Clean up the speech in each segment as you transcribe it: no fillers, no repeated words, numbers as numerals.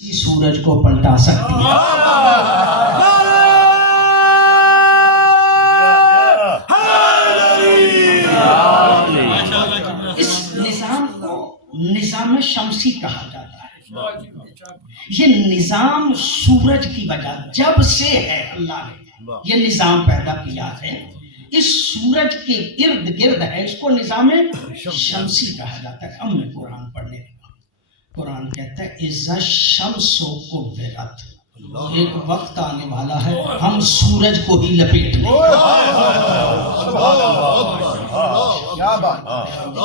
سورج کو پلٹا سکتی ہے۔ اس نظام کو نظام شمسی کہا جاتا ہے۔ یہ نظام سورج کی وجہ جب سے ہے، اللہ نے یہ نظام پیدا کیا ہے، اس سورج کے ارد گرد ہے، اس کو نظام شمسی کہا جاتا ہے۔ ہم نے قرآن پڑھنے کے بعد قرآن کہتا ہے اذا الشمس کورت، ایک وقت آنے والا ہے ہم سورج کو ہی لپیٹ لیں گے۔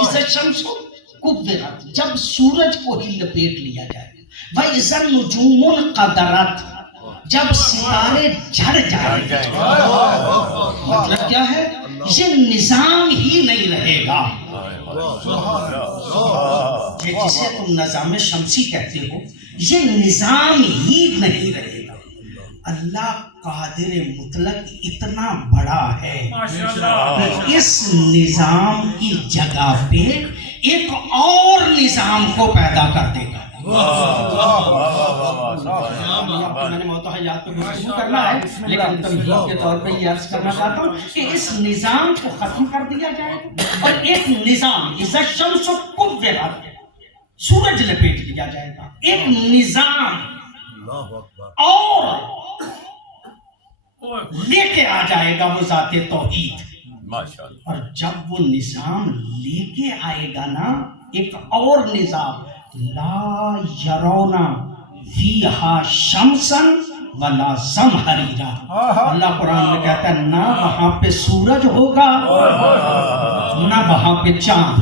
اذا الشمس کورت، جب سورج کو ہی لپیٹ لیا جائے گا۔ وَإِذَا النُّجُومُ انقَدَرَتْ، جب ستارے جھڑ جائیں گے۔ مطلب کیا ہے؟ یہ نظام ہی نہیں رہے گا۔ یہ جسے تم نظام شمسی کہتے ہو، یہ نظام ہی نہیں رہے گا۔ اللہ قادر مطلق اتنا بڑا ہے کہ اس نظام کی جگہ پہ ایک اور نظام کو پیدا کر دے گا۔ میں نے موضوعات پہ گفتگو کرنا ہے، لیکن تمہید کے طور پہ یہ عرض کرنا چاہتا ہوں کہ اس نظام کو ختم کر دیا جائے اور ایک نظام اذا الشمس کورت، سورج لپیٹ دیا جائے گا، ایک نظام اور لے کے آ جائے گا، وہ ذات توحید۔ اور جب وہ نظام لے کے آئے گا نا، ایک اور نظام، لا یرونا فیہا شمسا ولا زمہریرا، اللہ قرآن میں کہتا ہے نہ وہاں پہ سورج ہوگا نہ وہاں پہ چاند،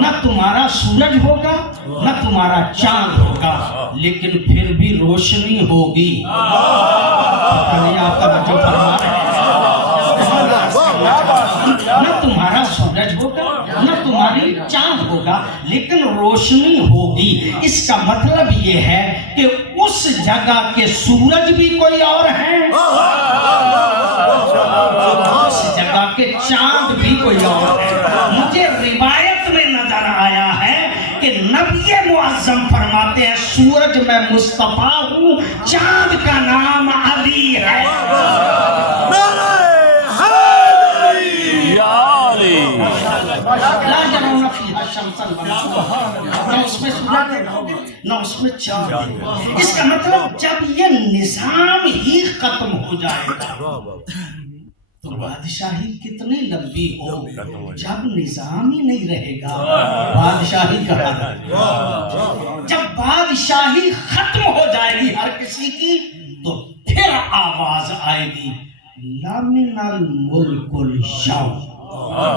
نہ تمہارا سورج ہوگا نہ تمہارا چاند ہوگا، لیکن پھر بھی روشنی ہوگی۔ پتہ نہیں آپ توجہ فرما رہے ہیں؟ نہ تمہارا سورج ہوگا نہ تمہاری چاند ہوگا، لیکن روشنی ہوگی۔ اس کا مطلب یہ ہے کہ اس جگہ کے سورج بھی کوئی اور ہیں، اس جگہ کے چاند بھی کوئی اور ہیں۔ مجھے روایت میں نظر آیا ہے کہ نبی معظم فرماتے ہیں سورج میں مصطفیٰ ہوں، چاند کا نام علی ہے۔ لا یرون فیہا شمسا ولا قمرا، نہ اس میں سورج ہے نہ اس میں چاند ہے۔ اس کا مطلب جب یہ نظام ہی ختم ہو جائے گا تو بادشاہی کتنی لمبی ہو، جب نظام ہی نہیں رہے گا بادشاہی کہاں رہے گا۔ جب بادشاہی ختم ہو جائے گی ہر کسی کی تو پھر آواز آئے گی لمن الملک اليوم،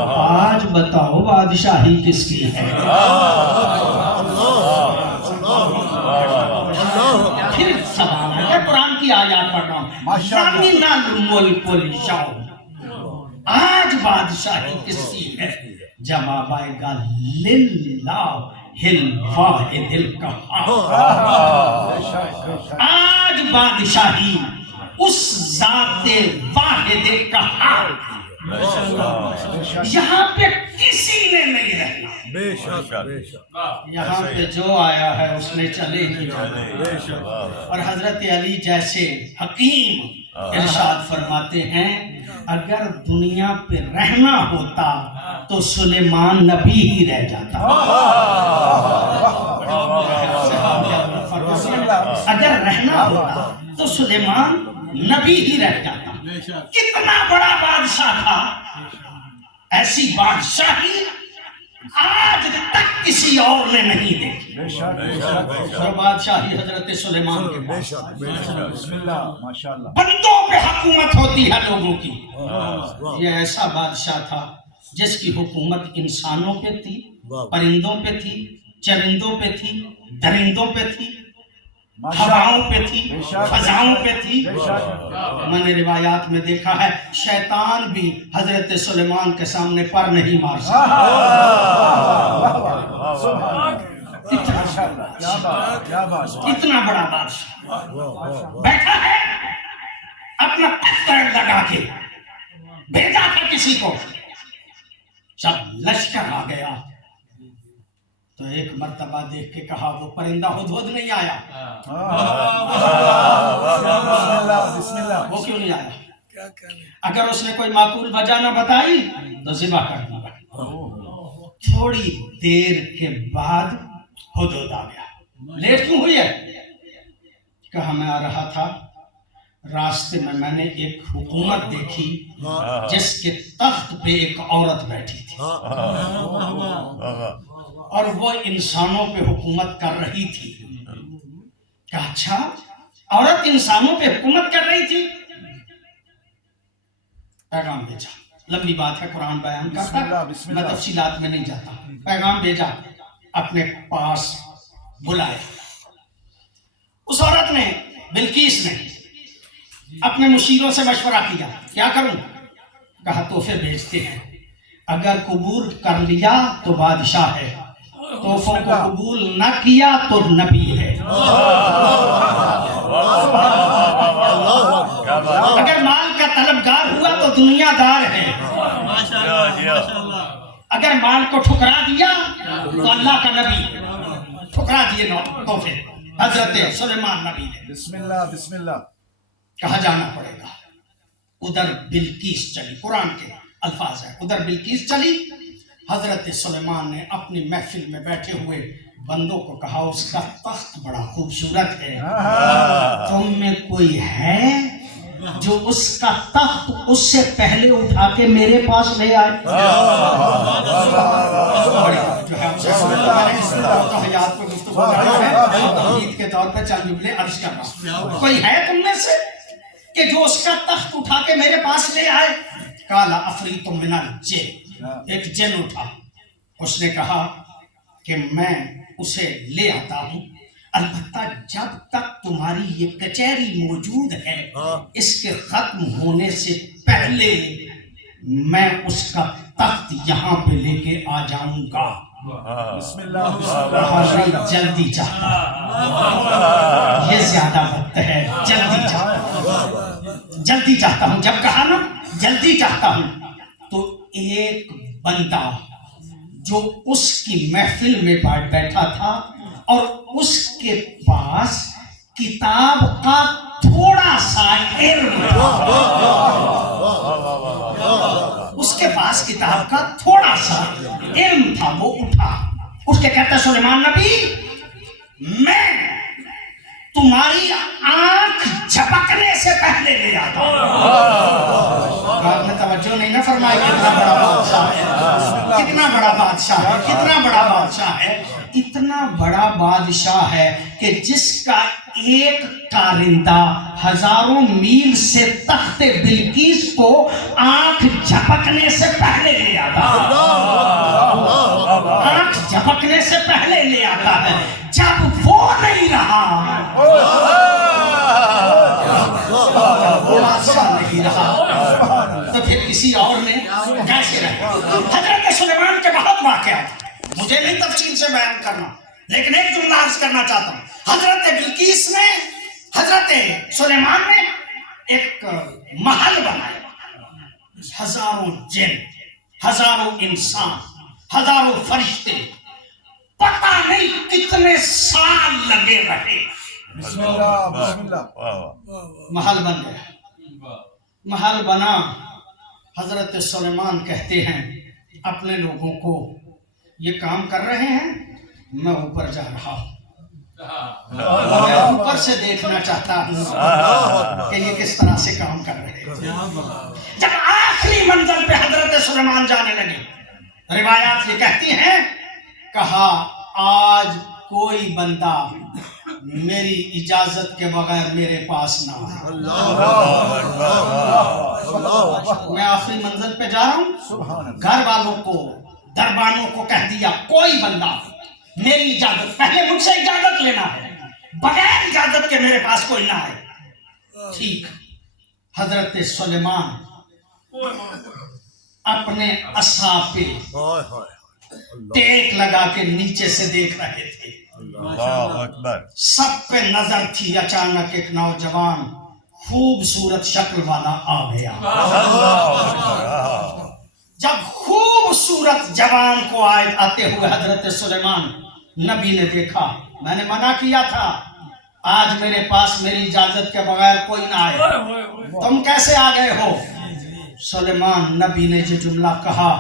آج بتاؤ بادشاہی کس کی ہے۔ پھر سوال ہے، قرآن کی آیات پڑھ رہا ہوں، لمن الملک اليوم، آج بادشاہی کس کی ہے۔ جواب آئے گا للہ الواحد القہار، آج بادشاہی اس ذات واحد قہار، یہاں پہ کسی نے نہیں رہنا۔ یہاں پہ جو آیا ہے اس نے چلے ہی جانا۔ اور حضرت علی جیسے حکیم ارشاد فرماتے ہیں اگر دنیا پہ رہنا ہوتا تو سلیمان نبی ہی رہ جاتا۔ اگر رہنا ہوتا تو سلیمان نبی ہی رہ جاتا۔ کتنا بڑا بادشاہ تھا، ایسی بادشاہی آج تک کسی اور نے نہیں دیکھی۔ اور بادشاہی حضرت سلیمان کے پاس، بندوں پہ حکومت ہوتی ہے لوگوں کی۔ یہ ایسا بادشاہ تھا جس کی حکومت انسانوں پہ تھی، پرندوں پہ تھی، چرندوں پہ تھی، درندوں پہ تھی، ہواؤں پہ تھی، فضاؤں پہ تھی۔ میں نے روایات میں دیکھا ہے شیطان بھی حضرت سلیمان کے سامنے پر نہیں مار سکتا۔ اتنا بڑا بادشاہ بیٹھا ہے، اپنا پتھر لگا کے بھیجا تھا کسی کو، جب لشکر آ گیا تو ایک مرتبہ دیکھ کے کہا وہ پرندہ ہدہد نہیں آیا، بسم اللہ. وہ کیوں نہیں آیا؟ اگر اس نے کوئی معقول وجہ نہ بتائی تو ذبح کر دوں گا. تھوڑی دیر کے بعد ہدہد آ گیا. لیٹ کیوں ہوئی ہے؟ کہا میں آ رہا تھا، راستے میں میں نے ایک حکومت دیکھی جس کے تخت پہ ایک عورت بیٹھی تھی اور وہ انسانوں پہ حکومت کر رہی تھی. کہا اچھا، عورت انسانوں پہ حکومت کر رہی تھی؟ پیغام بھیجا. لمبی بات ہے، قرآن بیان کرتا ہے، میں تفصیلات میں نہیں جاتا. پیغام بھیجا، اپنے پاس بلایا. اس عورت نے، بلقیس نے اپنے مشیروں سے مشورہ کیا، کیا کروں؟ کہا تحفے بھیجتے ہیں، اگر قبول کر لیا تو بادشاہ ہے، تحفوں کو قبول نہ کیا تو نبی ہے. اگر مال کا طلبگار ہوا تو دنیا دار ہے، اگر مال کو ٹھکرا دیا تو اللہ کا نبی ہے. ٹھکرا دیے تحفے. حضرت سلیمان نبی نے. بسم اللہ بسم اللہ. کہا جانا پڑے گا. ادھر بلقیس چلی، قرآن کے الفاظ ہیں، ادھر بلقیس چلی. حضرت سلیمان نے اپنی محفل میں بیٹھے ہوئے بندوں کو کہا اس کا تخت بڑا خوبصورت ہے، تم میں کوئی ہے جو اس کا تخت اس سے پہلے اٹھا کے میرے پاس لے آئے؟ جو ہے حیات پر گفتگو کر رہا ہے، توحید کے طور پر چند جملے عرض کر رہا ہوں. کوئی ہے تم میں سے کہ جو اس کا تخت اٹھا کے میرے پاس لے آئے؟ قال عفریت من الجن، ایک جن اٹھا. اس نے کہا کہ میں اسے لے آتا ہوں، البتہ جب تک تمہاری یہ کچہری موجود ہے اس کے ختم ہونے سے پہلے میں اس کا تخت یہاں پہ لے کے آ جاؤں گا. بسم اللہ. جلدی چاہتا ہوں، یہ زیادہ وقت ہے، جلدی چاہتا ہوں، جلدی چاہتا ہوں. جب کہا نا جلدی چاہتا ہوں تو ایک بندہ جو اس کی محفل میں بیٹھا تھا اور اس کے پاس کتاب کا تھوڑا سا علم تھا، اس کے پاس کتاب کا تھوڑا سا علم تھا، وہ اٹھا. اس کے کہتا سلیمان نبی میں تمہاری آنکھ جھپکنے سے پہلے لے آتا ہوں. آپ نے توجہ نہیں نہ فرمائی. کتنا بڑا بادشاہ ہے، کتنا بڑا بادشاہ ہے، کتنا بڑا بادشاہ ہے. اتنا بڑا بادشاہ ہے کہ جس کا ایک کارندہ ہزاروں میل سے تخت بلقیس کو آنکھ جھپکنے سے پہلے لے آتا ہے. آنکھ جھپکنے سے پہلے لے آتا ہے. جب وہ نہیں رہا، وہ بادشاہ نہیں رہا، تو پھر کسی اور نے کیسے رہا؟ حضرت سلیمان کے بہت واقعات، مجھے نہیں تفصیل سے بیان کرنا، لیکن ایک جملہ عرض کرنا چاہتا ہوں. حضرت بلقیس نے، حضرت سلیمان نے ایک محل بنایا. ہزاروں جن، ہزاروں انسان، ہزاروں فرشتے، پتہ نہیں کتنے سال لگے رہے. بسم اللہ بسم اللہ. محل بن گیا. محل بنا. حضرت سلیمان کہتے ہیں اپنے لوگوں کو یہ کام کر رہے ہیں، میں اوپر جا رہا ہوں، میں اوپر سے دیکھنا چاہتا ہوں کہ یہ کس طرح سے کام کر رہے ہیں. جب آخری منزل پہ حضرت سلیمان جانے لگے، روایات یہ کہتی ہیں کہا آج کوئی بندہ میری اجازت کے بغیر میرے پاس نہ آئے. میں آخری منزل پہ جا رہا ہوں، گھر والوں کو، دربانوں کو کہہ دیا کوئی بندہ میری اجازت، پہلے مجھ سے اجازت لینا ہے، بغیر اجازت کے میرے پاس کوئی نہ آئے. ٹھیک. حضرت سلیمان اپنے عصا پہ ٹیک لگا کے نیچے سے دیکھ رہے تھے. سب پہ نظر تھی. اچانک ایک نوجوان خوبصورت شکل والا آ گیا. جب خوبصورت جوان کو آتے ہوئے حضرت سلیمان نبی نے دیکھا، میں نے منع کیا تھا آج میرے پاس میری اجازت کے بغیر کوئی نہ آئے، تم کیسے آ گئے ہو؟ سلیمان نبی نے جو جملہ کہا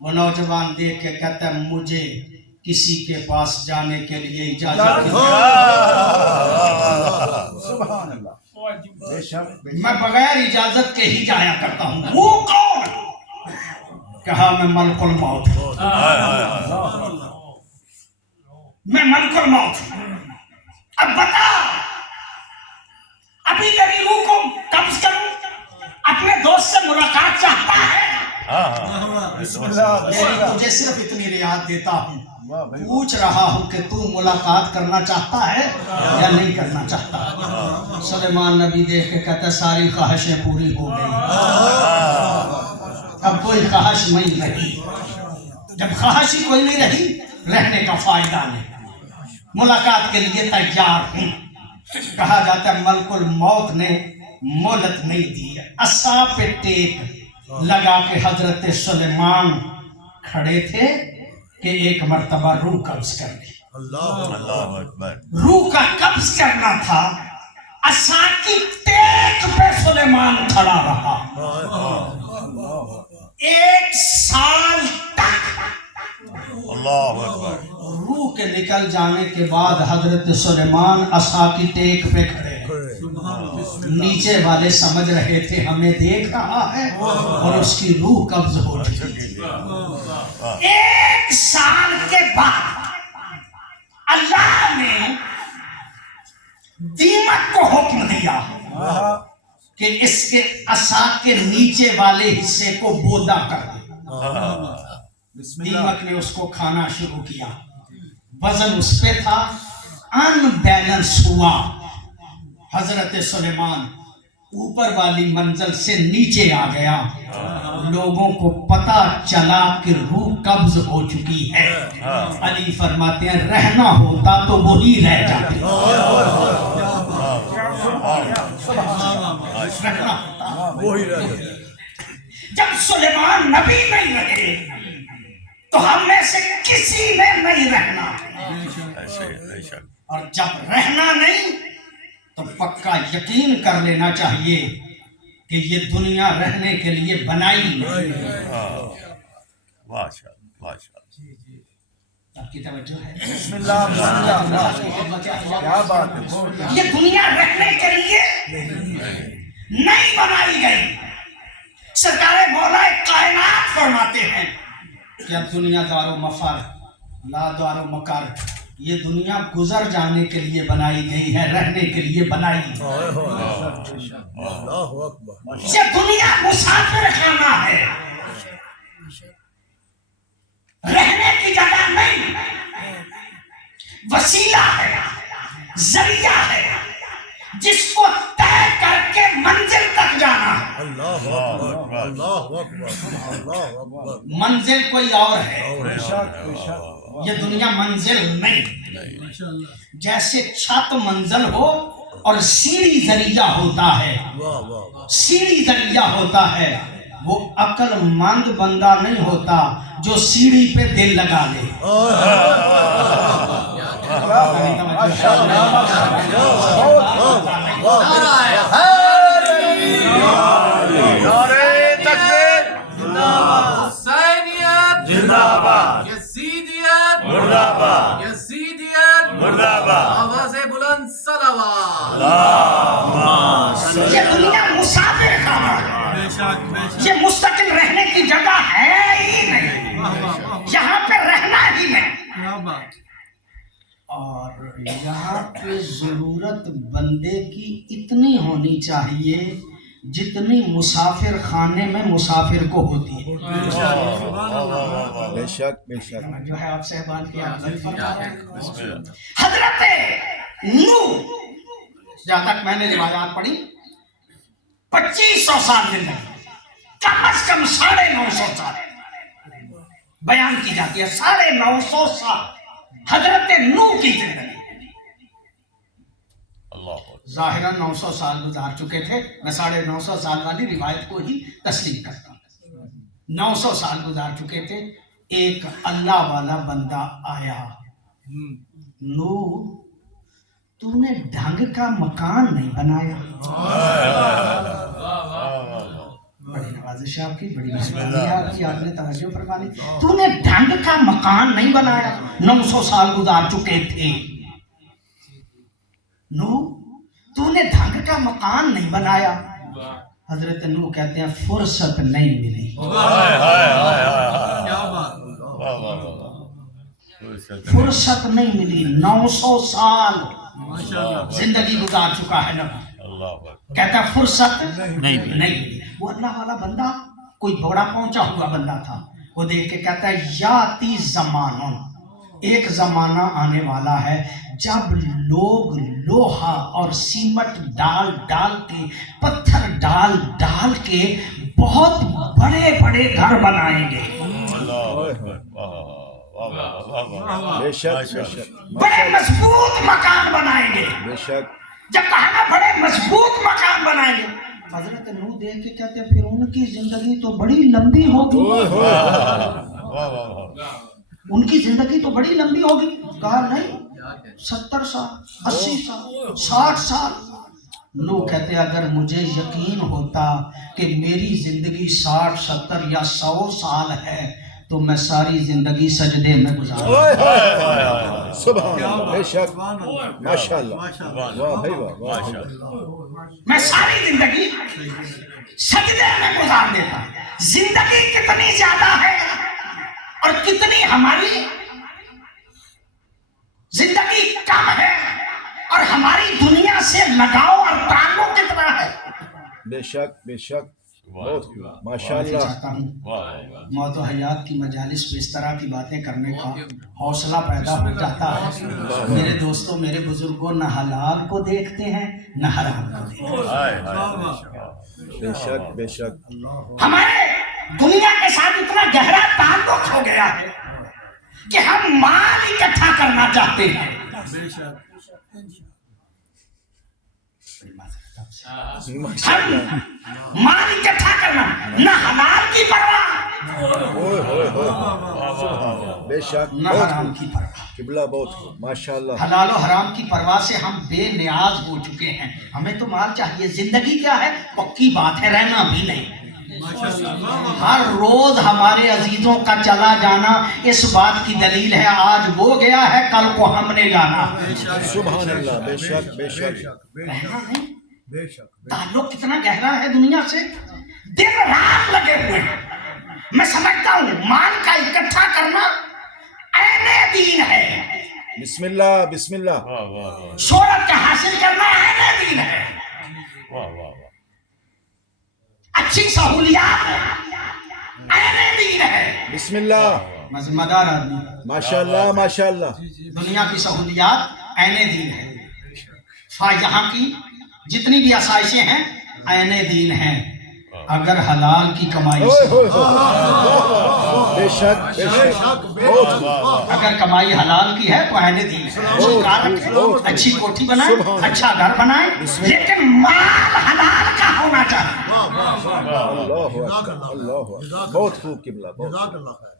وہ نوجوان دیکھ کے کہتا ہے مجھے کسی کے پاس جانے کے لیے اجازت نہیں، سبحان اللہ، بے شک بے میں بغیر اجازت کے ہی جایا کرتا ہوں۔ وہ کون؟ کہا میں ملک الموت ہوں، میں ملک الموت ہوں۔ اب بتا ابھی تیری روح کو قبض کروں؟ اپنے دوست سے ملاقات چاہتا ہے؟ بسم اللہ بسم میں اللہ، تجھے صرف اتنی رعایت دیتا ہوں، واہ بھائی، پوچھ رہا ہوں کہ تو ملاقات کرنا چاہتا ہے یا نہیں کرنا چاہتا؟ سلیمان نبی دیکھ کے کہتا ہے ساری خواہشیں پوری ہو گئی، اب کوئی خواہش نہیں رہی۔ جب خواہش ہی کوئی نہیں رہی، رہنے کا فائدہ نہیں، ملاقات کے لیے تیار ہوں۔ کہا جاتا ہے ملک الموت نے مہلت نہیں دی، عصا پہ ٹیک لگا کے حضرت سلیمان کھڑے تھے کہ ایک مرتبہ روح قبض کر لی۔ اللہ اکبر، روح کا قبض کرنا تھا، عصا کی ٹیک پہ سلیمان کھڑا رہا 1 سال تک۔ اللہ اکبر، روح کے نکل جانے کے بعد حضرت سلیمان عصا کی ٹیک پہ کھڑے، نیچے والے سمجھ رہے تھے ہمیں دیکھ رہا ہے اور اس کی روح قبض ہو چکی تھی۔ 1 سال کے بعد اللہ نے دیمک کو حکم دیا کہ اس کے عصا کے نیچے والے حصے کو بودا کر دے۔ بسم اللہ، دیمک نے اس کو کھانا شروع کیا، وزن اس پہ تھا، ان بیلنس ہوا۔ حضرت سلیمان اوپر والی منزل سے نیچے آ گیا، لوگوں کو پتا چلا کہ روح قبض ہو چکی ہے۔ علی فرماتے ہیں رہنا ہوتا تو وہی رہ جاتے، رہنا ہوتا۔ جب سلیمان نبی نہیں رہے تو ہم میں سے کسی نے نہیں رہنا، بے شک، اور جب رہنا نہیں تو پکا یقین کر لینا چاہیے کہ یہ دنیا رہنے کے لیے بنائی نہیں۔ ماشاء اللہ، آپ کی توجہ ہے؟ بسم اللہ بسم اللہ، کیا بات ہے، بہت کیا، یہ دنیا رہنے کے لیے نہیں بنائی گئی۔ سرکار مولا کائنات فرماتے ہیں کہ اب دنیا دار و مفر لا دار و مکر، یہ دنیا گزر جانے کے لیے بنائی گئی ہے، رہنے کے لیے بنائی گئی۔ یہ دنیا مسافر خانہ ہے، رہنے کی جگہ نہیں، وسیلہ ہے، ذریعہ ہے جس کو طے کر کے منزل تک جانا ہے۔ منزل کوئی اور ہے، بے شک بے شک، یہ دنیا منزل نہیں۔ جیسے چھت منزل ہو اور سیڑھی ذریعہ ہوتا ہے، سیڑھی ذریعہ ہوتا ہے، وہ عقل مند بندہ نہیں ہوتا جو سیڑھی پہ دل لگا لے۔ ماشاء اللہ، نعرے تکبیر، حسینیت زندہ باد، یزیدیت مردہ باد، یزیدیت مردہ باد، آواز بلند صلوات۔ یہ دنیا مسافر خانہ ہے، یہ مستقل رہنے کی جگہ ہے ہی نہیں، یہاں پہ رہنا ہی نہیں۔ اور یہاں پہ ضرورت بندے کی اتنی ہونی چاہیے جتنی مسافر خانے میں مسافر کو ہوتی ہے۔ بے شک بے شک، جو ہے آپ سے بات کیا حضرت نوح، جہاں تک میں نے روایات پڑھی 2500 سال زندگی، کم از کم 950 سال بیان کی جاتی ہے، 950 سال حضرت نوح کی زندگی۔ ظاہراً 900 سال گزار چکے تھے، میں 950 سال والی روایت کو ہی تسلیم کرتا ہوں۔ 900 سال گزار چکے تھے، ایک اللہ والا بندہ آیا، نوح تو نے ڈھنگ کا مکان نہیں بنایا. بڑی نوازش ہے آپ کی, بڑی مہربانی ہے آپ کی, آپ نے توجہ فرمانی. تو نے ڈھنگ کا مکان نہیں بنایا. 900 سال گزار چکے تھے. نو تو نے ڈھنگ کا مکان نہیں بنایا. حضرت نوح کہتے ہیں فرصت نہیں ملی. فرصت نہیں ملی. 900 سال زندگی گزار چکا ہے نا. کہتا فرصت نہیں ملی. وہ اللہ والا بندہ کوئی بڑا پہنچا ہوا بندہ تھا. وہ دیکھ کے کہتا ہے یاتی زمانوں, ایک زمانہ آنے والا ہے جب لوگ لوہا اور سیمٹ ڈال ڈال کے, پتھر ڈال ڈال کے بہت بڑے بڑے گھر بنائیں گے. بے شک بے شک بڑے مضبوط مکان بنائیں گے. بے شک. جب کہا نا بڑے مضبوط مکان بنائیں گے, حضرت نوح دیکھ کے کہتے ہیں پھر ان کی زندگی تو بڑی لمبی ہوگی. ان کی زندگی تو بڑی لمبی ہوگی. کہا نہیں, 70 سال 80 سال 60 سال. لوگ کہتے ہیں اگر مجھے یقین ہوتا کہ میری زندگی 60 70 یا 100 سال ہے تو میں ساری زندگی سجدے میں گزاروں. سبحان اللہ. بے شک. ماشاءاللہ. واہ بھائی واہ. میں ساری زندگی سجدے میں گزار دیتا. زندگی کتنی زیادہ ہے اور کتنی ہماری زندگی کم ہے, اور ہماری دنیا سے لگاؤ اور تعلق کتنا ہے. بے شک بے شک. بہت ماشاءاللہ. چاہتا ہوں موت و حیات کی مجالس میں اس طرح کی باتیں کرنے کا حوصلہ پیدا ہو جاتا ہے. میرے دوستوں, میرے بزرگوں, نہ حلال کو دیکھتے ہیں نہ حرام کو دیکھتے ہیں. بے شک بے شک. ہمارے دنیا کے ساتھ اتنا گہرا تعلق ہو گیا ہے کہ ہم مال اکٹھا کرنا چاہتے ہیں. ہم مال اکٹھا کرنا, نہ حلال کی پرواہ بے شک. نہ حرام کی پرواہ. قبلہ بہت ماشاءاللہ. حلال و حرام کی پرواہ سے ہم بے نیاز ہو چکے ہیں. ہمیں تو مال چاہیے. زندگی کیا ہے؟ پکی بات ہے, رہنا بھی نہیں. ہر روز ہمارے عزیزوں کا چلا جانا اس بات کی دلیل ہے آج وہ گیا ہے کل کو ہم نے جانا. سبحان اللہ. بے شک بے شک. رہنا نہیں. تعلق کتنا گہرا ہے دنیا سے, دن رات لگے ہوئے ہیں. میں سمجھتا ہوں مال کا اکٹھا کرنا عین دین ہے. بسم اللہ بسم اللہ. شہرت کا حاصل کرنا عین دین ہے. اچھی سہولیات عین دین ہے. بسم اللہ. میں ذمہ دار آدمی. ماشاءاللہ ماشاءاللہ. دنیا کی سہولیات عین دین ہے. یہاں کی جتنی بھی آسائشیں ہیں عین دین ہیں. اگر حلال کی کمائی بے شک بے شک. اگر کمائی حلال کی ہے تو عین دین ہے. اچھی کار رکھیں, اچھی کوٹھی بنائیں, اچھا گھر بنائیں, لیکن مال حلال کا ہونا چاہیے. اللہ بہت خوب. قبلہ بہت.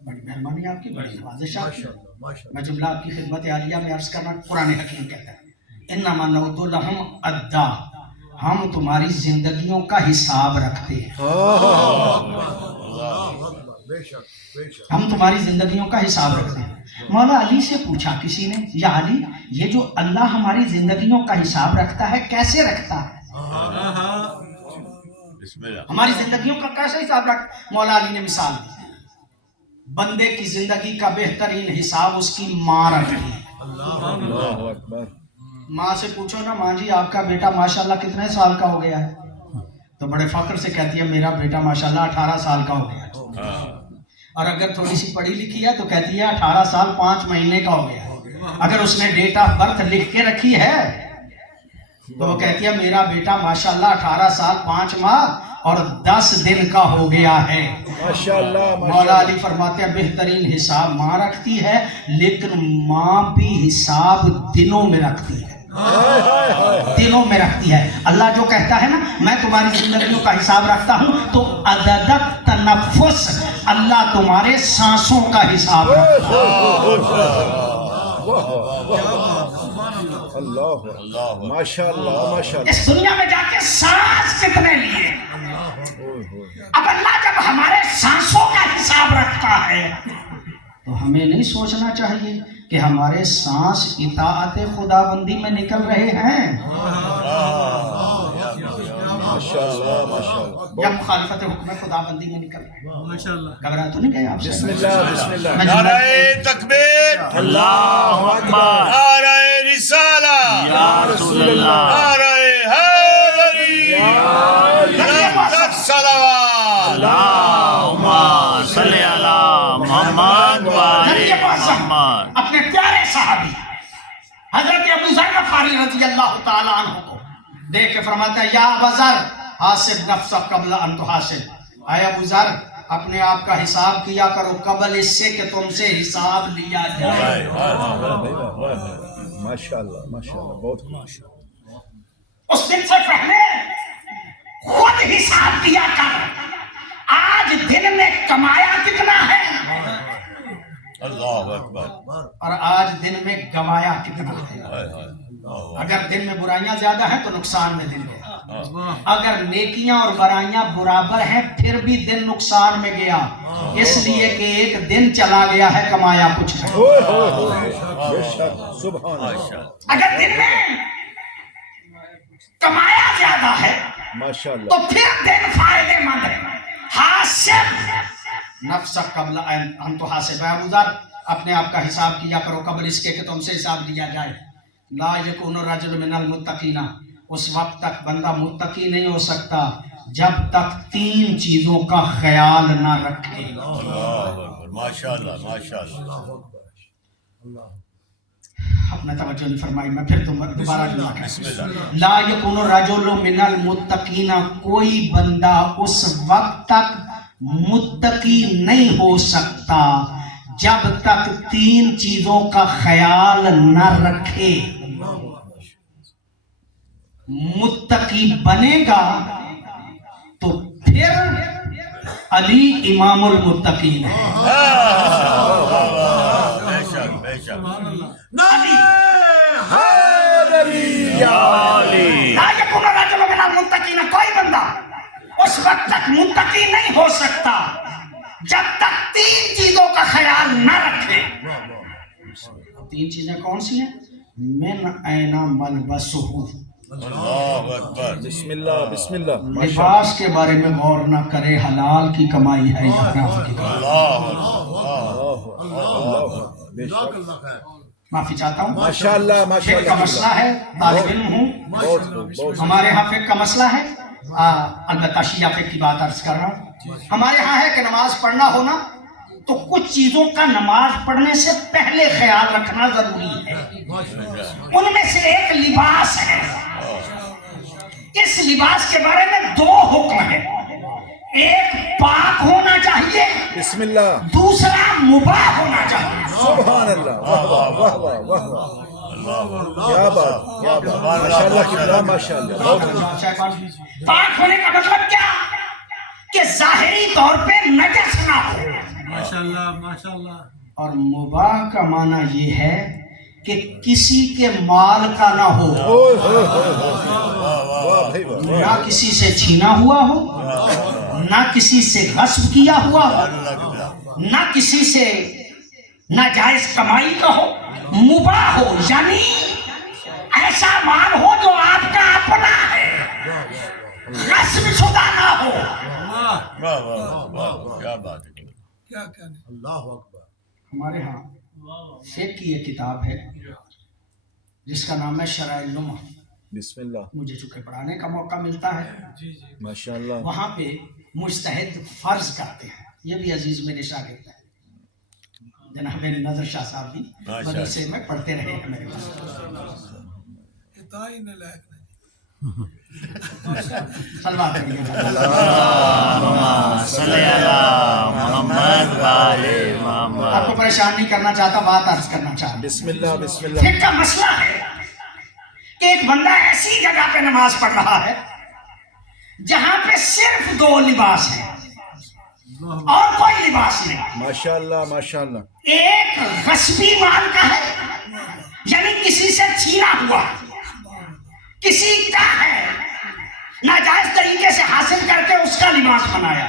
بڑی مہربانی آپ کی, بڑی نوازش آپ کی. میں جملہ آپ کی خدمت عالیہ میں عرض کرنا. قرآن حکیم کہتا ہے انما نعد لہم ادا, ہم تمہاری زندگیوں کا حساب رکھتے ہیں. ہم تمہاری زندگیوں کا حساب رکھتے ہیں. مولا علی سے پوچھا کسی نے, یا علی یہ جو اللہ ہماری زندگیوں کا حساب رکھتا ہے کیسے رکھتا ہے؟ ہماری زندگیوں کا کیسے حساب رکھتا؟ مولا علی نے مثال دی. بندے کی زندگی کا بہترین حساب اس کی ماں رکھتی ہے. اللہ اکبر. ماں سے پوچھو نا, ماں جی آپ کا بیٹا ماشاءاللہ کتنے سال کا ہو گیا ہے؟ تو بڑے فخر سے کہتی ہے میرا بیٹا ماشاءاللہ 18 سال کا ہو گیا ہے. اور اگر تھوڑی سی پڑھی لکھی ہے تو کہتی ہے 18 سال 5 مہینے کا ہو گیا ہے. اگر اس نے ڈیٹ آف برتھ لکھ کے رکھی ہے تو وہ کہتی ہے میرا بیٹا ماشاءاللہ 18 سال 5 ماہ اور 10 دن کا ہو گیا ہے. ماشاءاللہ. مولا علی فرماتے ہیں بہترین حساب ماں رکھتی ہے, لیکن ماں بھی حساب دنوں میں رکھتی ہے. دنوں میں رکھتی ہے. اللہ جو کہتا ہے نا میں تمہاری زندگیوں کا حساب رکھتا ہوں, تو عدد تنفس, اللہ تمہارے سانسوں کا حساب رکھتا ہے. اللہ ماشاءاللہ ماشاءاللہ. اس دنیا میں جا کے سانس کتنے لیے. اب اللہ جب ہمارے سانسوں کا حساب رکھتا ہے تو ہمیں نہیں سوچنا چاہیے کہ ہمارے سانس اطاعت خدا بندی میں نکل رہے ہیں ماشاءاللہ ماشاءاللہ. یا مخالفت حکم خدا بندی میں نکل رہے ہیں. ماشاءاللہ. گھبرا تو نہیں گئے آپ سے؟ بسم اللہ بسم اللہ. نعرہ تکبیر، اللہ اکبر نعرہ رسالہ، یا رسول اللہ نعرہ حیدری، لبیک صلوات. اللہم صلی علی محمد و آل نبی معظم محمد. اپنے پیارے صحابی حضرت ابو ذر غفاری رضی اللہ تعالیٰ عنہ کو دیکھ کے فرماتا ہے یا ابا ذر حاسب نفسک قبل ان تحاسب. اے ابو ذر اپنے آپ کا حساب کیا کرو قبل اس سے کہ تم سے حساب لیا جائے. ماشاءاللہ ماشاءاللہ بہت ماشاءاللہ. اس دن سے پہلے خود حساب کیا کر آج دن میں کمایا کتنا ہے اللہ اکبر. اور آج دن میں گنوایا کتنا ہے. اگر دن میں برائیاں زیادہ ہیں تو نقصان میں دن گیا. اگر نیکیاں اور برائیاں برابر ہیں پھر بھی دن نقصان میں گیا، اس لیے کہ ایک دن چلا گیا ہے کمایا کچھ نہیں. بے شک سبحان اللہ اگر دن میں کمایا زیادہ ہے ماشاءاللہ. تو پھر دن فائدے مند ہے. حاسب نفسک قبل ان تحاسب. ابو ذر اپنے آپ کا حساب کیا کرو قبل اس کے کہ تم سے حساب لیا جائے. لا یکون الرجل من المتقین، اس وقت تک بندہ متقی نہیں ہو سکتا جب تک تین چیزوں کا خیال نہ رکھے. اللہ اکبر. ماشاءاللہ ماشاءاللہ. اپنا توجہ نہیں فرمائی، میں پھر دوبارہ جملہ کہتا ہوں. لا یکون الرجل من المتقین، کوئی بندہ اس وقت تک متقی نہیں ہو سکتا جب تک تین چیزوں کا خیال نہ رکھے. متقی بنے گا تو پھر علی امام المتقین ہے. بے شک بے شک. لا یکون الرجل من المتقین، کوئی بندہ اس وقت تک متقی نہیں ہو سکتا جب تک تین چیزوں کا خیال نہ رکھے. تین چیزیں کون سی ہیں؟ من این ملبسہ، اللہ اکبر. بسم اللہ بسم اللہ. لباس کے بارے میں غور نہ کرے، حلال کی کمائی ہے یا حرام کی کمائی. بے شک معافی چاہتا ہوں، ماشاءاللہ فقہ ماشاءاللہ. کا مسئلہ ہے، طالب علم ہوں. بہت بہت ہمارے ہاں فقہ کا مسئلہ ہے، البتہ شیعہ فقہ کی بات عرض کر رہا ہوں. ہمارے ہاں ہے کہ نماز پڑھنا ہونا تو کچھ چیزوں کا نماز پڑھنے سے پہلے خیال رکھنا ضروری ہے. ان میں سے ایک لباس ہے. اس لباس کے بارے میں دو حکم ہیں. ایک پاک ہونا چاہیے، بسم اللہ. دوسرا مباح ہونا چاہیے. سبحان اللہ. واہ واہ واہ واہ واہ. کیا بات کیا بات. ماشاءاللہ کتنا ماشاءاللہ. بہت پاک ہونے کا مطلب کیا کہ ظاہری طور پہ نجس نہ ہو. ماشاءاللہ ماشاءاللہ. اور مباح کا معنی یہ ہے کہ کسی کے مال کا نہ ہو، واہ بھائی واہ. نہ کسی سے چھینا ہوا ہو، نہ کسی سے غصب کیا ہوا ہو، نہ کسی سے ناجائز کمائی کا ہو. مباح ہو یعنی ایسا مال ہو جو آپ کا اپنا ہے، غصب شدہ نہ ہو. واہ واہ واہ. کیا بات ہے. کیا کہنے. اللہ اکبر. ہمارے ہاں فقہ کی ایک کتاب ہے جس کا نام ہے شرائع النمہ. بسم اللہ. مجھے چونکہ پڑھانے کا موقع ملتا ہے، ماشاءاللہ. وہاں پہ مجتہد فرض کرتے ہیں. یہ بھی عزیز میرے شاگرد ہیں، جناب نظر شاہ صاحب بھی مدرسے میں پڑھتے رہے ہیں میرے پاس. سلوات پڑھیے. اللہم صلی علی محمد و آل محمد. آپ کو پریشان نہیں کرنا چاہتا، بات عرض کرنا چاہتا. بسم اللہ بسم اللہ. فقہ کا مسئلہ ہے کہ ایک بندہ ایسی جگہ پہ نماز پڑھ رہا ہے جہاں پہ صرف دو لباس ہیں اور کوئی لباس نہیں. ماشاءاللہ ماشاءاللہ. ایک غصبی مال کا ہے یعنی کسی سے چھینا ہوا، کسی کا ہے ناجائز طریقے سے حاصل کر کے اس کا لباس بنایا.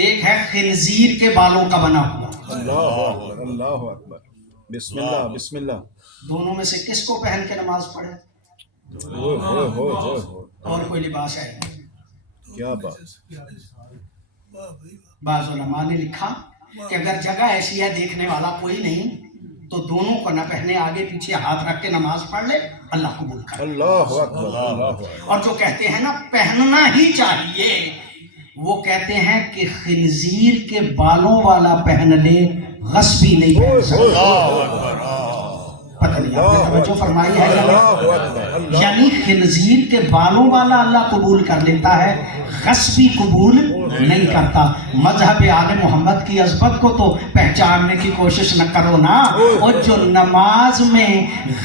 ایک ہے خنزیر کے بالوں کا بنا ہوا. اللہ اکبر اللہ اکبر. بسم اللہ بسم اللہ. دونوں میں سے کس کو پہن کے نماز پڑھے؟ اور کوئی لباس ہے؟ کیا بات. بعض علماء نے لکھا کہ اگر جگہ ایسی ہے دیکھنے والا کوئی نہیں تو دونوں کو نہ پہنے, آگے پیچھے ہاتھ رکھ کے نماز پڑھ لے, اللہ قبول کرے. اللہ اکبر اللہ اکبر. اور جو کہتے ہیں نا پہننا ہی چاہیے, وہ کہتے ہیں کہ خنزیر کے بالوں والا پہن لے, غصبی نہیں پہن سکتا. پتہ نہیں آپ نے توجہ فرمائی ہے یا نہیں؟ یعنی خنزیر کے بالوں والا اللہ قبول کر لیتا ہے, غصبی قبول نہیں کرتا. مذہب آل محمد کی عظمت کو تو پہچاننے کی کوشش نہ کرو نا. اور جو نماز میں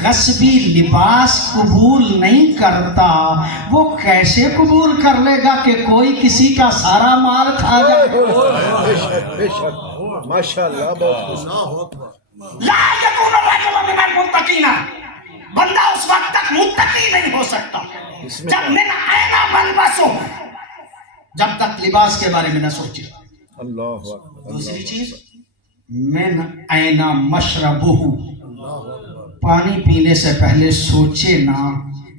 غصبی لباس قبول نہیں کرتا وہ کیسے قبول کر لے گا کہ کوئی کسی کا سارا مال کھا جائے؟ بے شک بے شک ماشاء اللہ. بہت لا یکون الرجل من المتقین, بندہ اس وقت تک متقی نہیں ہو سکتا جب من عین ملبسہ, جب تک لباس کے بارے میں نہ سوچے. اللہ اکبر. دوسری چیز من عین مشربہ, پانی پینے سے پہلے سوچے نہ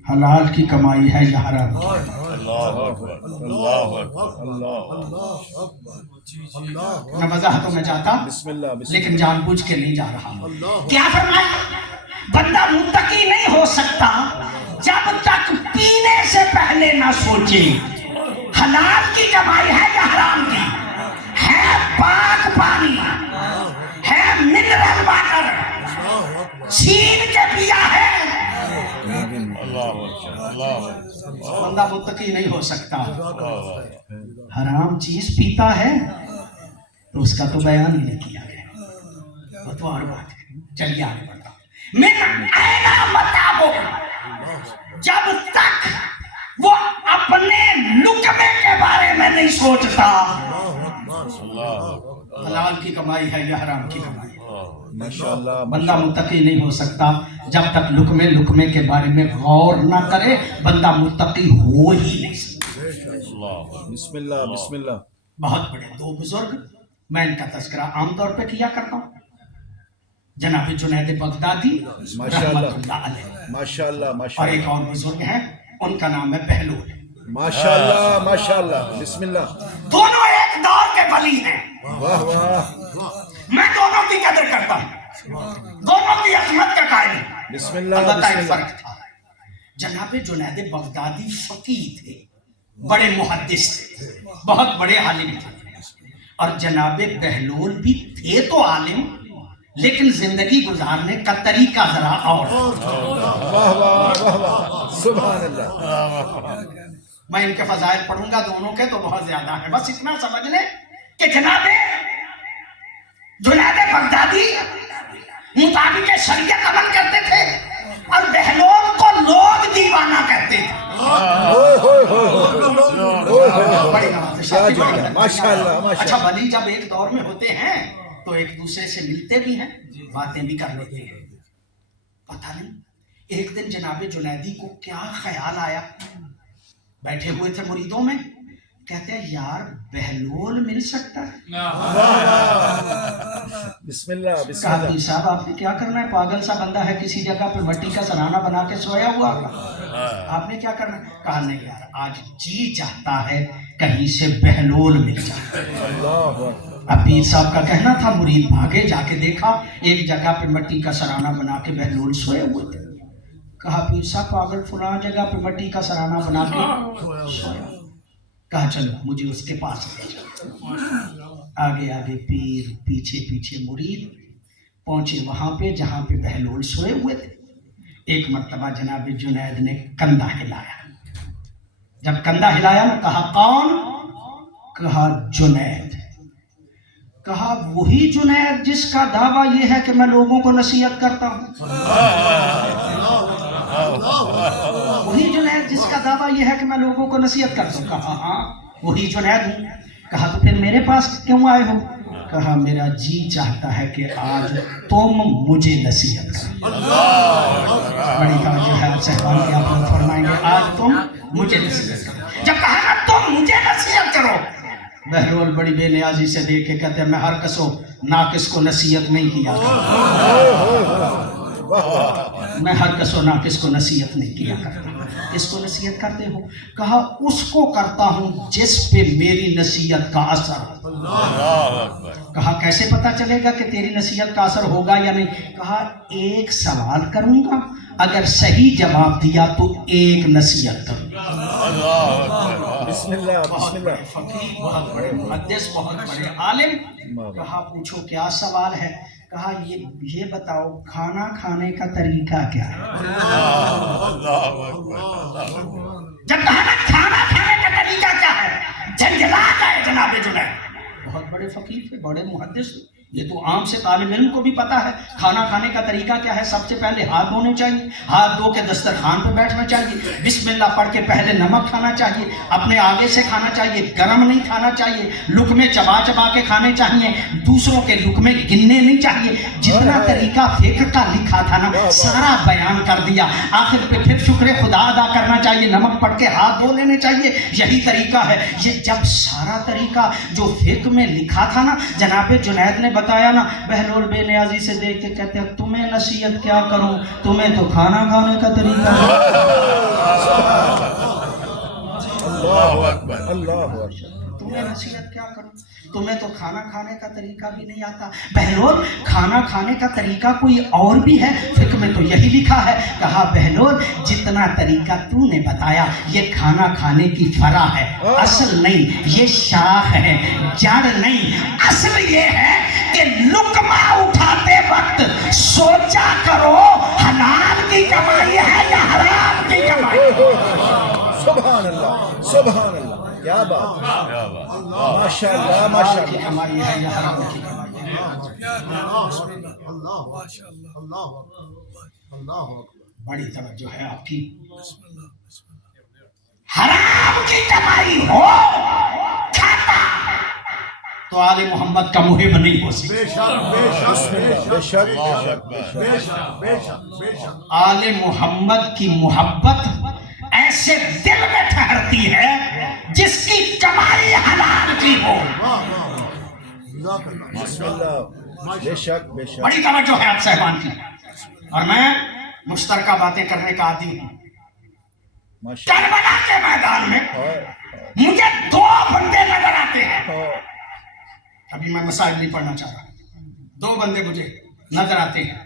حلال کی کمائی ہے یا حرام کی. اللہ اکبر اللہ اکبر اللہ. میں وضاحتوں میں جاتا بسم اللہ بسم لیکن جان بوجھ کے نہیں جا رہا. کیا فرمایا؟ بندہ متقی نہیں ہو سکتا جب تک پینے سے پہلے نہ سوچے حلال کی کمائی ہے یا حرام کی. ہے پاک پانی, ہے منرل واٹر, چھین کے پیا ہے, بندہ متقی نہیں ہو سکتا. حرام چیز پیتا ہے تو اس کا تو بیان ہی نہیں کیا گیا, وہ تو اور بات ہے. چلیے آگے بڑھتا ہوں. من عین متابہ, جب تک وہ اپنے لقمے کے بارے میں نہیں سوچتا حلال کی کمائی ہے یا حرام کی کمائی. ماشاءاللہ. بندہ متقی نہیں ہو سکتا جب تک لقمے کے بارے میں غور نہ کرے, بندہ متقی ہو ہی نہیں سکتا. بسم اللہ بسم اللہ. بہت بڑے دو بزرگ, میں ان کا تذکرہ عام طور پہ کیا کرتا ہوں. جناب جنید بغدادی رحمۃ اللہ علیہ, ماشاءاللہ اور ماشاءاللہ. ایک اور بزرگ ہیں ان کا نام ہے بہلول. ماشاءاللہ ماشاءاللہ. بسم اللہ. دونوں ایک دور کے ولی ہیں. واہ واہ. میں دونوں کی قدر کرتا ہوں, دونوں کی عظمت کا قائل ہوں. بسم اللہ البتہ بسم ایک اللہ. فرق تھا. جناب جنید بغدادی فقیہ تھے, بڑے محدث تھے, بہت بڑے عالم تھے. اور جناب بہلول بھی تھے تو عالم, لیکن زندگی گزارنے کا طریقہ ذرا اور. واہ واہ واہ واہ. سبحان اللہ. میں ان کے فضائل پڑھوں گا دونوں کے تو بہت زیادہ ہیں. بس اتنا سمجھ لیں کہ جناب جنید بغدادی مطابق شریعت عمل کرتے تھے اور بہلول کو لوگ دیوانہ کہتے تھے. بڑی نوازش. ماشاءاللہ. اچھا, ولی جب ایک دور میں ہوتے ہیں تو ایک دوسرے سے ملتے بھی ہیں, باتیں بھی کر لیتے ہیں. پتہ نہیں ایک دن جناب جنیدی کو کیا خیال آیا, بیٹھے ہوئے تھے مریدوں میں, کہتے ہیں یار بہلول مل سکتا ہے. بسم اللہ بسم کہا اللہ. پیر صاحب آپ نے کیا کرنا ہے, پاگل سا بندہ ہے کسی جگہ پہ مٹی کا سرانہ بنا کے سویا ہوا, آپ نے کیا کرنا ہے. کہا نہیں یار, آج جی چاہتا ہے کہیں سے بہلول مل جائے. اللہ. اب پیر صاحب کا کہنا تھا, مرید بھاگے, جا کے دیکھا ایک جگہ پہ مٹی کا سرانہ بنا کے بہلول سوئے ہوئے تھے. کہا پیر صاحب پاگل فلاں جگہ پہ مٹی کا سرانہ بنا کے سویا. کہا چلو مجھے اس کے پاس لے جاؤ. آگے آگے پیر, پیچھے پیچھے مرید, پہنچے وہاں پہ جہاں پہ بہلول سوئے ہوئے تھے. ایک مرتبہ جناب جنید نے کندھا ہلایا. جب کندھا ہلایا نا, کہا کون؟ کہا جنید. کہا وہی جنید جس کا دعویٰ یہ ہے کہ میں لوگوں کو نصیحت کرتا ہوں. وہی جنید جس کا دعویٰ یہ ہے کہ میں لوگوں کو نصیحت کرتا ہوں. کہا ہاں وہی جنید ہوں. کہا تو پھر میرے پاس کیوں آئے ہو؟ کہا میرا جی چاہتا ہے کہ آج تم مجھے نصیحت کرو. بڑی توجہ ہے آپ صاحبان کی، آپ لوگ فرمائیں گے آج تم مجھے نصیحت کرو. جب کہا نا تم مجھے نصیحت کرو، بہرول بڑی بے نیازی سے دیکھ کے کہتے ہیں میں ہر کس و ناقص کو نصیحت نہیں کیا کرتا، میں ہر کس و ناقص کو نصیحت نہیں کیا کرتا. اس کو نصیحت کرتے ہو؟ کہا اس کو کرتا ہوں جس پہ میری نصیحت کا اثر ہو. کہا کیسے پتا چلے گا کہ تیری نصیحت کا اثر ہوگا یا نہیں؟ کہا ایک سوال کروں گا، اگر صحیح جواب دیا تو ایک نصیحت کروں گا. بسم اللہ بسم اللہ. فقیر بہت بڑے محدث، بہت بڑے عالم. کہا پوچھو کیا سوال ہے؟ کہا یہ بتاؤ کھانا کھانے کا طریقہ کیا ہے؟ جب کہا نا کھانا کھانے کا طریقہ کیا ہے، جھنجھلا گئے جناب جنید. بہت بڑے فقیر تھے، بڑے محدث. یہ تو عام سے طالب علم کو بھی پتا ہے کھانا کھانے کا طریقہ کیا ہے. سب سے پہلے ہاتھ دھونے چاہیے، ہاتھ دھو کے دسترخوان پہ بیٹھنا چاہیے، بسم اللہ پڑھ کے پہلے نمک کھانا چاہیے، اپنے آگے سے کھانا چاہیے، گرم نہیں کھانا چاہیے، لقمے چبا چبا کے کھانے چاہیے، دوسروں کے لقمے گننے نہیں چاہیے. جتنا طریقہ فقہ کا لکھا تھا نا سارا بیان کر دیا. آخر پہ پھر شکر خدا ادا کرنا چاہیے، نمک پڑھ کے ہاتھ دھو لینے چاہیے، یہی طریقہ ہے. یہ جب سارا طریقہ جو فقہ میں لکھا تھا نا جناب جنید نے بتایا نا، بہلول بے نیازی سے دیکھ کے کہتے ہیں تمہیں نصیحت کیا کروں، تمہیں تو کھانا کھانے کا طریقہ ہے. اللہ اکبر اللہ اکبر. تمہیں نصیحت کیا کروں، تمہیں تو کھانا کھانے کا طریقہ بھی نہیں آتا. بہلول کھانا کھانے کا طریقہ کوئی اور بھی ہے؟ فقہ میں تو یہی لکھا ہے. کہا بہلول جتنا طریقہ تو نے بتایا یہ کھانا کھانے کی فرع ہے، اصل نہیں. یہ شاخ ہے، جڑ نہیں. اصل یہ ہے کہ لقمہ اٹھاتے وقت سوچا کرو حلال کی کمائی ہے یا حرام کی کمائی. سبحان اللہ سبحان اللہ. کیا بات ہے، ماشاء اللہ ماشاء حلال کی اللہ. کمائی ہے یا حرام کی کمائی ہے. بڑی توجہ ہے آپ کی. حرام کی کمائی ہو کھاتا تو آل محمد کا محب نہیں ہو سکتا. بے شک آل محمد کی محبت ایسے دل میں ٹھہرتی ہے جس کی کمائی حلال کی ہو. بسم اللہ. بے شک بے شک. بڑی توجہ ہے آپ صاحبان کی. اور میں مشترکہ باتیں کرنے کا عادی ہوں. ماشاء کربلا کے میدان میں اللہ. مجھے دو بندے نظر آتے ہیں. ابھی میں مسائل نہیں پڑھنا چاہ رہا. دو بندے مجھے نظر آتے ہیں،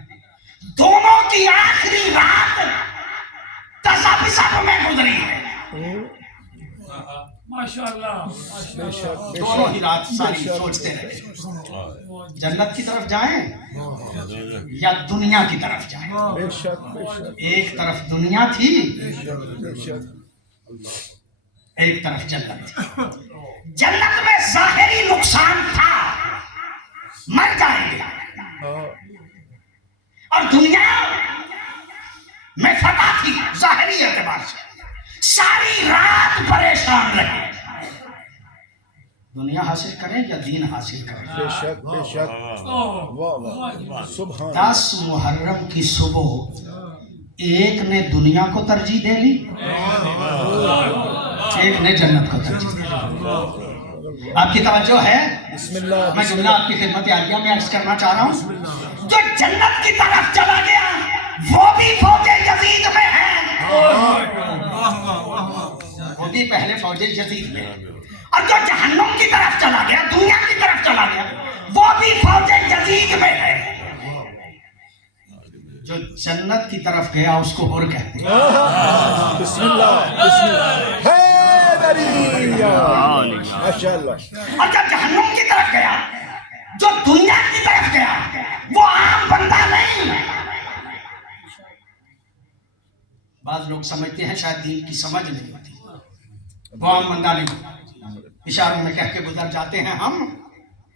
دونوں کی آخری رات تصاویر میں گزری ہے. بے شک بے دونوں ہی شک رات ساری سوچتے رہے جنت کی طرف جائیں یا دنیا کی طرف جائیں. بے شک بے شک ایک طرف دنیا تھی، بے شک. ایک طرف جنت تھی. جنت میں ظاہری نقصان تھا، مر جائیں گے، اور دنیا میں فتح تھی ظاہری اعتبار سے. ساری رات پریشان رہے. دنیا حاصل کریں یا دین حاصل کریں. بے شک بے شک. واہ واہ سبحان. 10 محرم کی صبح ایک نے دنیا کو ترجیح دے لی، ایک نے جنت کو ترجیح دے لی. آپ کی توجہ ہے؟ بسم اللہ. میں جملہ آپ کی خدمت عالیہ میں عرض کرنا چاہ رہا ہوں. جو جنت کی طرف چلا گیا وہ بھی فوج یزید میں ہے، وہ بھی پہلے فوج یزید میں. اور جو جہنم کی طرف چلا گیا، دنیا کی طرف چلا گیا، وہ بھی فوج یزید میں ہے. جو جنت کی طرف گیا اس کو اور کہتے ہیں. بسم اللہ بسم اللہ. حیدریہ. ماشاء اللہ. اور جب جہنم کی طرف گیا، جو دنیا کی طرف گیا وہ عام بندہ نہیں. بعض لوگ سمجھتے ہیں شاید دین کی سمجھ نہیں ہوتی، وہ عام بندہ نہیں. اشاروں میں کہہ کے گزر جاتے ہیں ہم،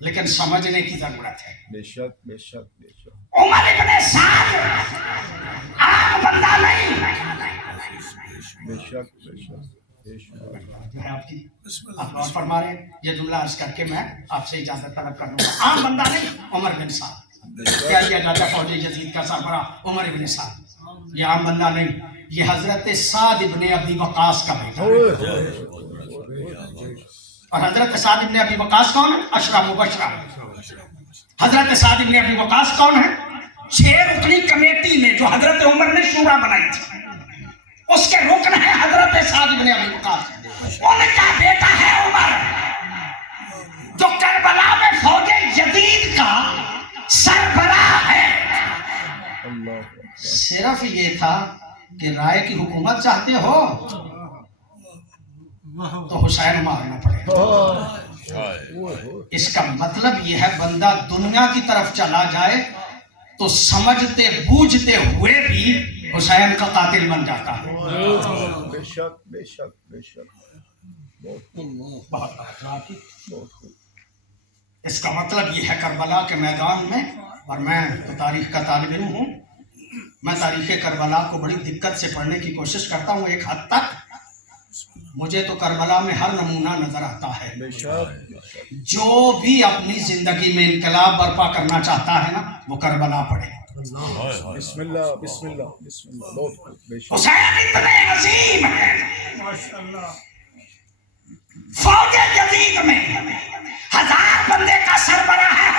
لیکن سمجھنے کی ضرورت ہے. بے شک بے شک بے شک. عمر ابن سعد عام بندہ نہیں. بے شک بے شک. جو ہے آپ کی آپ غور فرما رہے ہیں. یہ جملہ عرض کر کے میں آپ سے اجازت طلب کر لوں گا. عام بندہ نہیں، عمر بن سعد کیا دیا جاتا فوج یزید کا سربراہ عمر بن سعد. یہ عام بندہ نہیں، یہ حضرت سعد ابن ابی وقاص کا بیٹا ہے. اور حضرت سعد ابن ابی وقاص کون ہے؟ اشرا مبشرہ. حضرت سعد ابن ابی وقاص کون ہے؟ 6 رکنی کمیٹی میں جو حضرت عمر نے شورا بنائی تھی اس کے رکن ہے حضرت سعد ابن ابی وقاص. ان کا بیٹا ہے عمر جو کربلا میں فوج یزید کا سربراہ ہے. صرف یہ تھا کہ رائے کی حکومت چاہتے ہو تو حسین مارنا پڑے گا. اس کا مطلب یہ ہے بندہ دنیا کی طرف چلا جائے تو سمجھتے بوجھتے ہوئے بھی حسین کا قاتل بن جاتا ہے. بے شک بے شک بے شک. اس کا مطلب یہ ہے کربلا کے میدان میں، اور میں تو تاریخ کا طالب علم ہوں، میں تاریخ کربلا کو بڑی دقت سے پڑھنے کی کوشش کرتا ہوں. ایک حد تک مجھے تو کربلا میں ہر نمونہ نظر آتا ہے. بے شک. جو بھی اپنی زندگی میں انقلاب برپا کرنا چاہتا ہے نا وہ کربلا پڑھے. بسم اللہ بسم اللہ بسم اللہ. بہت خوب. بے شک. حسین اتنے عظیم ہیں، فوج یزید میں 1000 بندے کا سربراہ ہے.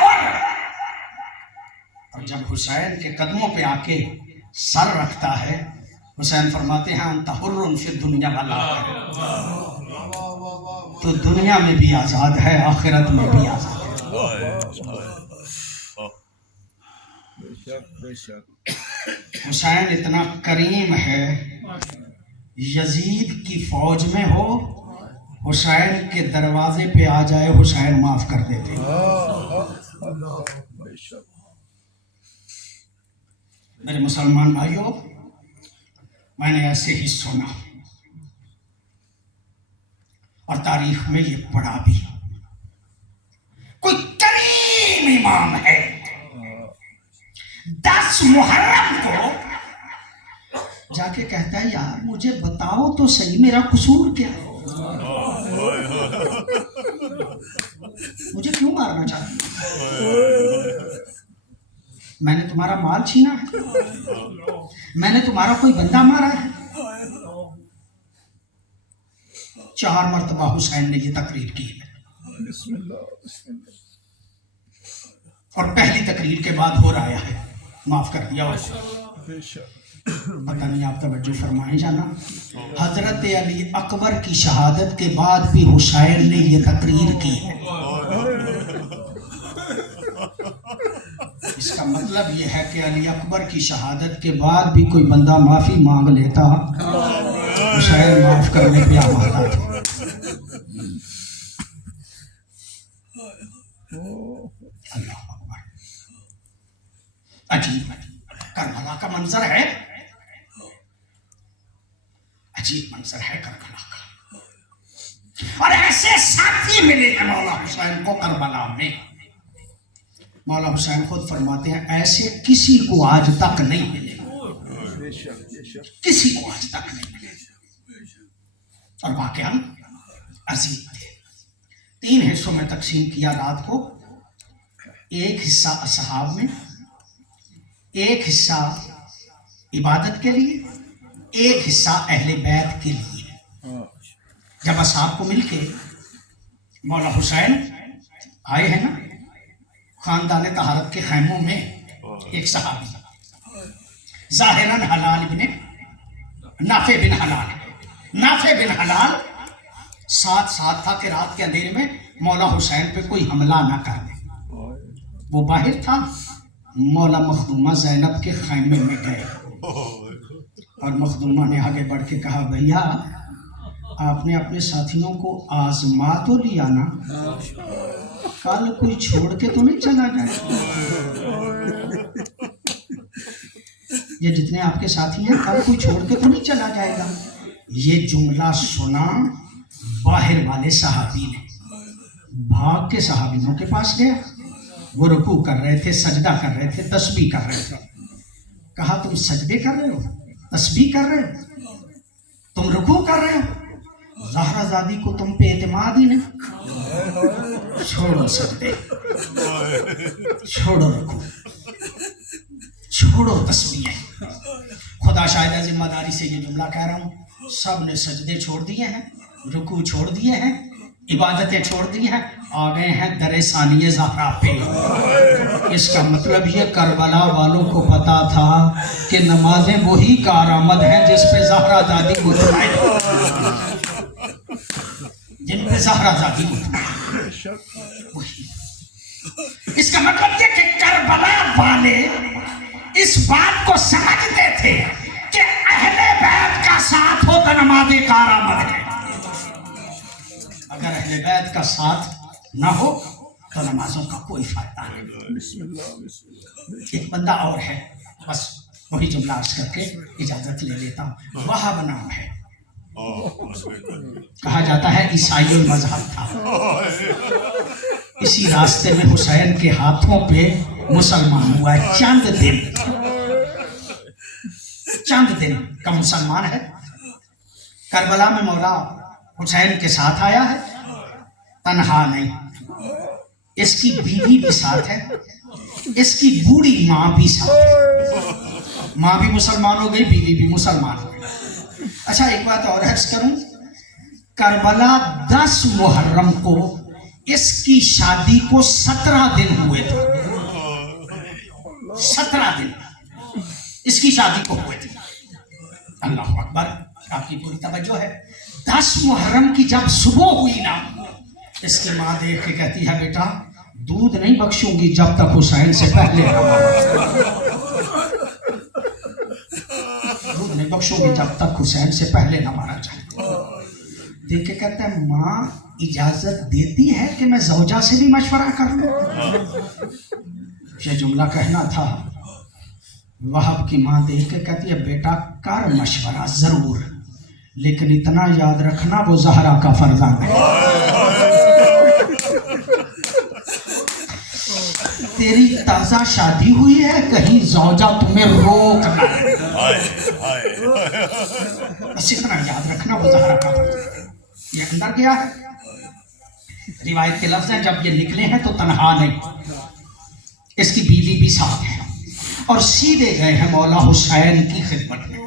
اور جب حسین کے قدموں پہ آ کے سر رکھتا ہے، حسین فرماتے ہیں انت حر فی الدنیا والآخرہ، تو دنیا میں بھی آزاد ہے، آخرت میں بھی آزاد ہے. بے شک بے شک. حسین اتنا کریم ہے، یزید کی فوج میں ہو، حسین کے دروازے پہ آ جائے حسین معاف کر دیتے. بے شک. میرے مسلمان بھائیوں، میں نے ایسے ہی سنا اور تاریخ میں یہ پڑھا بھی. کوئی کریم امام ہے 10 محرم کو جا کے کہتا ہے یار مجھے بتاؤ تو صحیح میرا قصور کیا ہے، مجھے کیوں مارنا چاہتے ہو؟ میں نے تمہارا مال چھینا ہے؟ میں نے تمہارا کوئی بندہ مارا ہے؟ 4 مرتبہ حسین نے یہ تقریر کی ہے. بسم اللہ بسم اللہ. اور پہلی تقریر کے بعد ہو رہا ہے معاف کر دیا. بے شک. پتہ نہیں آپ توجہ فرمائیں جانا، حضرت علی اکبر کی شہادت کے بعد بھی حسین نے یہ تقریر کی ہے. اس کا مطلب یہ ہے کہ علی اکبر کی شہادت کے بعد بھی کوئی بندہ معافی مانگ لیتا حسین معاف کرنے پہ آمادہ تھا. اللہ اکبر. عجیب کربلا کا منظر ہے، عجیب منظر ہے کربلا کا. اور ایسے ساتھی ملے ہیں مولا حسین کو کربلا میں. مولا حسین خود فرماتے ہیں ایسے کسی کو آج تک نہیں ملے، بے شک بے شک. کسی کو آج تک نہیں ملے. اور واقعاً عظیم تھے. 3 حصوں میں تقسیم کیا رات کو. ایک حصہ اصحاب میں، ایک حصہ عبادت کے لیے، ایک حصہ اہل بیت کے لیے. جب اصحاب کو مل کے مولا حسین آئے ہیں نا خاندان طہارت کے خیموں میں، ایک صحابی ظاہراً حلال ابن نافع بن حلال، نافع بن حلال ساتھ تھا کہ رات کے اندھیرے میں مولا حسین پہ کوئی حملہ نہ کر دے. وہ باہر تھا، مولا مخدومہ زینب کے خیمے میں گئے اور مخدومہ نے آگے بڑھ کے کہا بھیا آپ نے اپنے ساتھیوں کو آزما تو لیا نا، کل کوئی چھوڑ کے تو نہیں چلا جائے؟ یہ جتنے آپ کے ساتھی ہیں کل کوئی چھوڑ کے تو نہیں چلا جائے گا؟ یہ جملہ سنا باہر والے صحابی نے، بھاگ کے صحابیوں کے پاس گیا. وہ رکوع کر رہے تھے، سجدہ کر رہے تھے، تسبیح کر رہے تھے. کہا تم سجدے کر رہے ہو، تسبیح کر رہے ہو، تم رکوع کر رہے ہو؟ زہرا زادی کو تم پہ اعتماد ہی نہیں. چھوڑو سجدے، چھوڑو رکوع، چھوڑو تسبیحیں. خدا شاہدہ ذمہ داری سے یہ جملہ کہہ رہا ہوں، سب نے سجدے چھوڑ دیے ہیں، رکوع چھوڑ دیے ہیں، عبادتیں چھوڑ دی ہیں، آ گئے ہیں در ثانی زہرا پہ. اس کا مطلب یہ کربلا والوں کو پتا تھا کہ نمازیں وہی کارآمد ہیں جس پہ زہرا زادی مطمئن، جن پہ زہرا زادی مطمئن. اس کا مطلب یہ کہ کربلا والے اس بات کو سمجھتے تھے کہ اہل بیت کا ساتھ ہو تو نمازیں کارآمد ہے، اگر اہل بیت کا ساتھ نہ ہو تو نمازوں کا کوئی فائدہ نہیں. ایک بندہ اور ہے، بس وہی جملہ عرض کر کے اجازت لے لیتا ہوں. وہاب نام ہے، کہا جاتا ہے عیسائی المذہب تھا. اسی راستے میں حسین کے ہاتھوں پہ مسلمان ہوا ہے. چند دن کا مسلمان ہے. کربلا میں مولا حسین کے ساتھ آیا ہے، تنہا نہیں، اس کی بیوی بھی ساتھ ہے، اس کی بوڑھی ماں بھی ساتھ ہے. ماں بھی مسلمان ہو گئی، بیوی بھی مسلمان ہو گئی. اچھا ایک بات اور عرض کروں، کربلا 10 محرم کو اس کی شادی کو 17 دن ہوئے تھے. 17 دن اس کی شادی کو ہوئے تھے. اللہ اکبر، آپ کی پوری توجہ ہے. 10 محرم کی جب صبح ہوئی نا، اس کی ماں دیکھ کے کہتی ہے بیٹا دودھ نہیں بخشوں گی جب تک حسین سے پہلے دودھ نہیں بخشوں گی جب تک حسین سے پہلے نہ مارا جائے. دیکھ کے کہتا ہے ماں اجازت دیتی ہے کہ میں زوجہ سے بھی مشورہ کر لوں. یہ جملہ کہنا تھا. وہب کی ماں دیکھ کے کہتی ہے بیٹا کر مشورہ ضرور، لیکن اتنا یاد رکھنا وہ زہرا کا فرزند ہے. تیری تازہ شادی ہوئی ہے، کہیں زوجہ تمہیں روک نہ دے. بس اتنا یاد رکھنا وہ زہرا کا فرزند ہے. یہ اندر گیا ہے. روایت کے لفظ ہیں جب یہ نکلے ہیں تو تنہا نہیں، اس کی بیوی بھی ساتھ ہے، اور سیدھے گئے ہیں مولا حسین کی خدمت میں.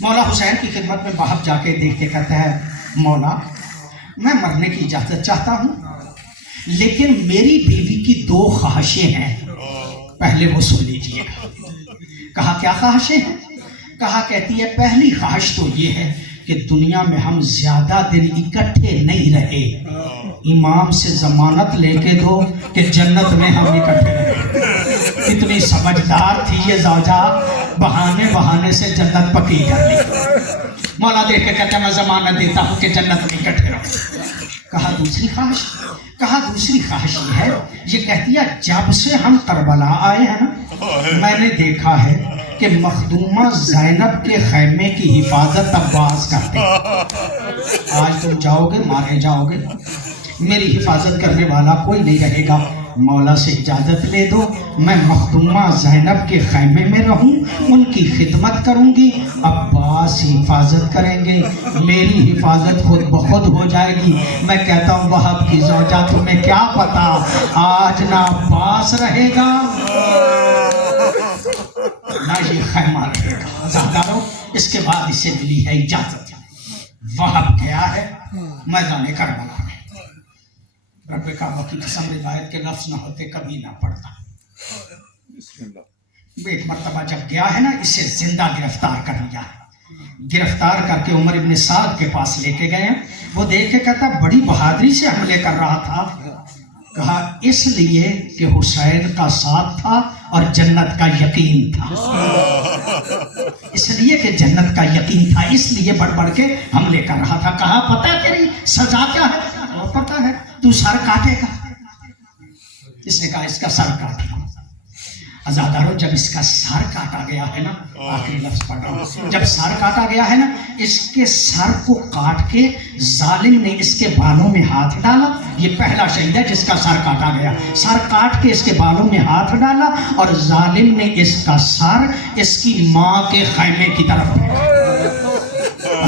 مولا حسین کی خدمت میں باہر جا کے دیکھ کے کہتا ہے مولا میں مرنے کی اجازت چاہتا ہوں، لیکن میری بیوی کی 2 خواہشیں ہیں، پہلے وہ سن لیجیے. کہا کیا خواہشیں ہیں؟ کہا کہتی ہے پہلی خواہش تو یہ ہے کہ دنیا میں ہم زیادہ دن اکٹھے نہیں رہے، امام سے ضمانت لے کے دو کہ جنت میں ہم اکٹھے رہے. کتنی سمجھدار تھی یہ زوجہ، بہانے سے جنت پکی کر لی. مولا دیکھ کے کہتا ہے میں ضمانت دیتا ہوں کہ جنت میں اکٹھے رہو. کہا دوسری خواہش؟ کہا دوسری خواہش یہ ہے، یہ کہتی ہے جب سے ہم کربلا آئے ہیں نا، میں نے دیکھا ہے کہ مخدومہ زینب کے خیمے کی حفاظت عباس کرتے. آج تم جاؤ گے مارے جاؤ گے، میری حفاظت کرنے والا کوئی نہیں رہے گا. مولا سے اجازت لے دو، میں مخدومہ زینب کے خیمے میں رہوں، ان کی خدمت کروں گی، عباس حفاظت کریں گے، میری حفاظت خود بخود ہو جائے گی. میں کہتا ہوں وہب کی زوجہ تمہیں کیا پتا آج نہ عباس رہے گا نہ یہ خیمہ رہے گا. زہرا اس کے بعد اسے ملی ہے اجازت. وہب گیا ہے میدان کربلا. رب کعبہ کی قسم روایت کے لفظ نہ ہوتے کبھی نہ پڑتا. ایک مرتبہ جب گیا ہے نا، اسے زندہ گرفتار کر لیا ہے. گرفتار کر کے عمر ابن سعد کے پاس لے کے گئے ہیں. وہ دیکھ کے کہتا بڑی بہادری سے حملے کر رہا تھا. کہا اس لیے کہ حسین کا ساتھ تھا اور جنت کا یقین تھا. اس لیے کہ جنت کا یقین تھا، اس لیے بڑھ بڑھ کے حملے کر رہا تھا. کہا پتہ ہے تیری سزا کیا ہے؟ وہ پتہ ہے، تو سر کاٹے گا. اس نے کہا اس کا سر کاٹے گا. عزادارو جب اس کا سر کاٹا گیا ہے نا، آخری لفظ پڑھ رہا ہوں، جب سر کاٹا گیا ہے نا، اس کے سر کو کاٹ کے ظالم نے اس کے بالوں میں ہاتھ ڈالا. یہ پہلا شہید ہے جس کا سر کاٹا گیا. سر کاٹ کے اس کے بالوں میں ہاتھ ڈالا اور ظالم نے اس کا سر اس کی ماں کے خیمے کی طرف پھینکا.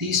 30